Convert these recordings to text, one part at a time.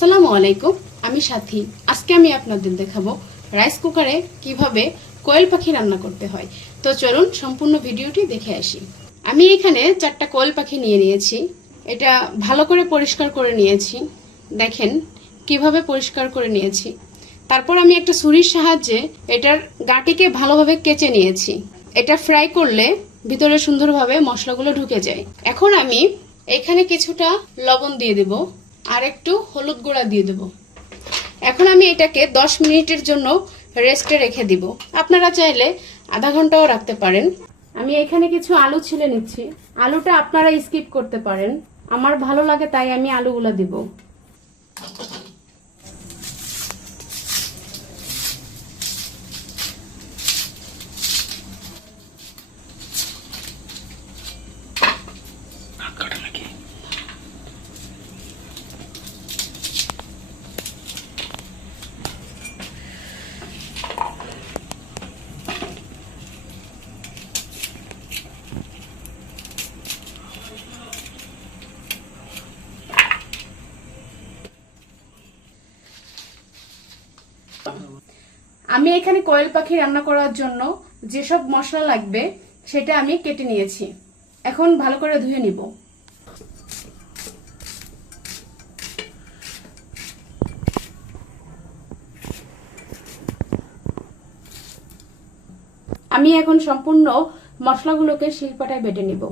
আসসালামু আলাইকুম, আমি সাথী। আজকে আমি আপনাদের দেখাবো রাইস কুকারে কিভাবে কোয়েল পাখি রান্না করতে হয়। তো চলুন সম্পূর্ণ ভিডিওটি দেখে আসি। আমি এখানে 4টা কোয়েল পাখি নিয়ে নিয়েছি। এটা ভালো করে পরিষ্কার করে নিয়েছি। দেখেন কিভাবে পরিষ্কার করে নিয়েছি। তারপর আমি একটা ছুরির সাহায্যে এটার গাটিকে ভালোভাবে কেচে নিয়েছি। এটা ফ্রাই করলে ভিতরে সুন্দরভাবে মশলাগুলো ঢুকে যায়। এখন আমি এখানে কিছুটা লবণ দিয়ে দেব আর একটু হলুদ গুঁড়া দিয়ে দেব। এখন আমি এটাকে 10 মিনিটের জন্য রেস্টে রেখে দিব। আপনারা চাইলে আধা ঘন্টাও রাখতে পারেন। আমি এখানে কিছু আলু ছিলে নিচ্ছি। আলুটা আপনারা স্কিপ করতে পারেন, আমার ভালো লাগে তাই আমি আলুগুলা দিব। আমি এখানে কোয়েল পাখি রান্না করার জন্য যেসব মশলা লাগবে সেটা আমি কেটে নিয়েছি। এখন ভালো করে ধুয়ে নিব। আমি এখন সম্পূর্ণ মশলাগুলোকে শিলপাটায় বেটে নিব।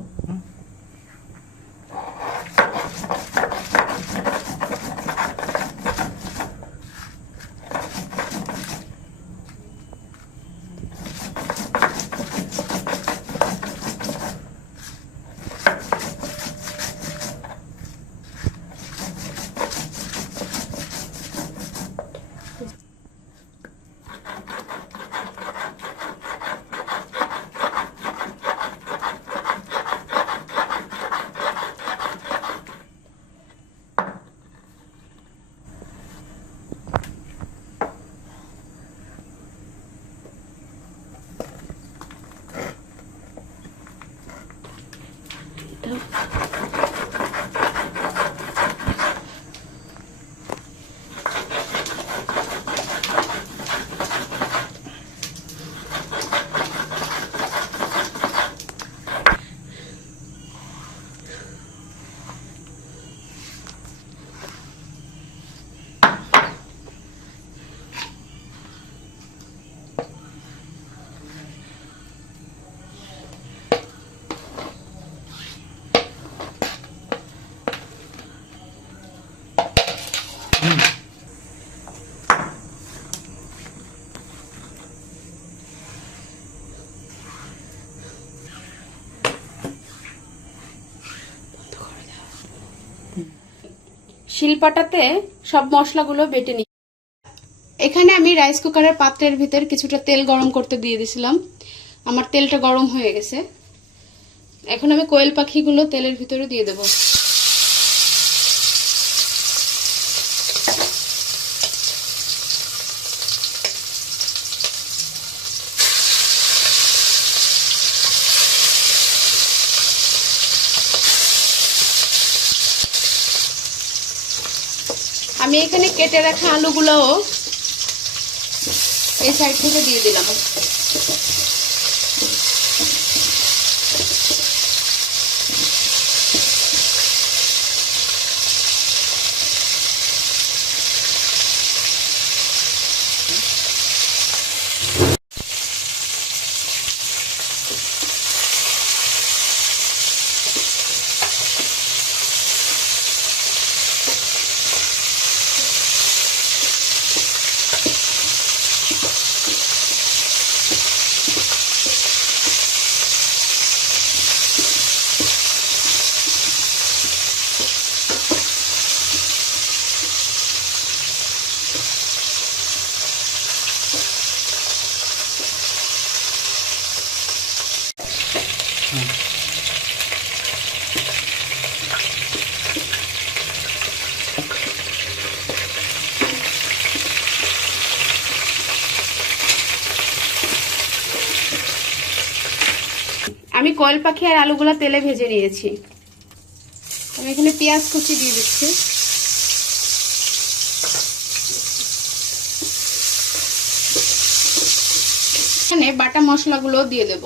শিলপাটাতে সব মশলাগুলো বেটে নিই। এখানে আমি রাইস কুকারের পাত্রের ভিতর কিছুটা তেল গরম করতে দিয়ে দিয়েছিলাম। আমার তেলটা গরম হয়ে গেছে। এখন আমি কোয়েল পাখিগুলো তেলের ভিতরে দিয়ে দেব। আমি এখানে কেটে রাখা আলুগুলোও এই সাইড থেকে দিয়ে দিলাম। আমি কোয়েল পাখি আর আলুগুলা তেলে ভেজে নিয়েছি। আমি এখানে পেঁয়াজ কুচি দিয়ে দিচ্ছি। এখানে বাটা মশলাগুলো দিয়ে দেব।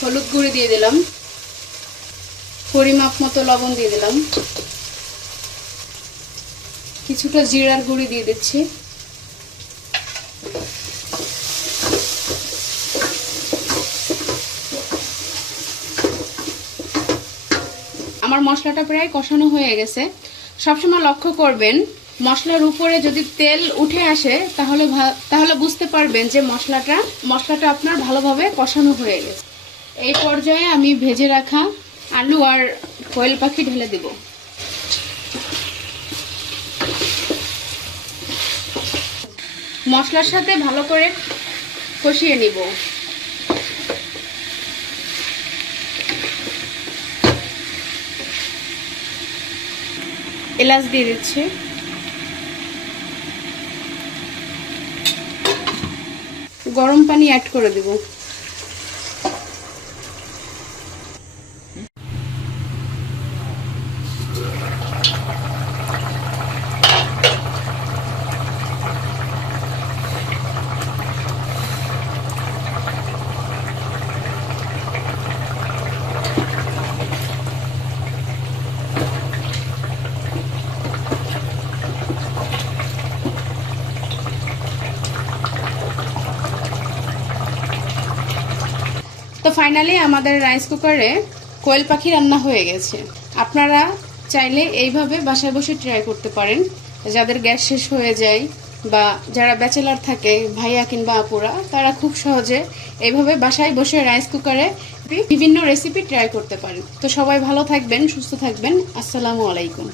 হলুদ গুঁড়ি দিয়ে দিলাম, পরিমাপ মতো লবণ দিয়ে দিলাম, কিছুটা জিরার গুঁড়ি দিয়ে দিচ্ছি, আমার মশলাটা প্রায় কষানো হয়ে গেছে। সবসময় লক্ষ্য করবেন মশলার উপরে যদি তেল উঠে আসে তাহলে বুঝতে পারবেন যে মশলাটা আপনার ভালোভাবে কষানো হয়ে গেছে। এই পর্যায়ে আমি ভেজে রাখা আলু আর কোয়েল পাখি ঢেলে দেব। মশলার সাথে ভালো করে কষিয়ে নিব। এলাচ দিয়ে দিচ্ছি, গরম পানি অ্যাড করে দেব। তো ফাইনালি আমাদের রাইস কুকারে কোয়েল পাখি রান্না হয়ে গেছে। আপনারা চাইলে এইভাবে বাসায় বসে ট্রাই করতে পারেন। যাদের গ্যাস শেষ হয়ে যায় বা যারা ব্যাচেলার থাকে ভাইয়া কিংবা আপুরা, তারা খুব সহজে এইভাবে বাসায় বসে রাইস কুকারে বিভিন্ন রেসিপি ট্রাই করতে পারেন। তো সবাই ভালো থাকবেন, সুস্থ থাকবেন। আসসালামু আলাইকুম।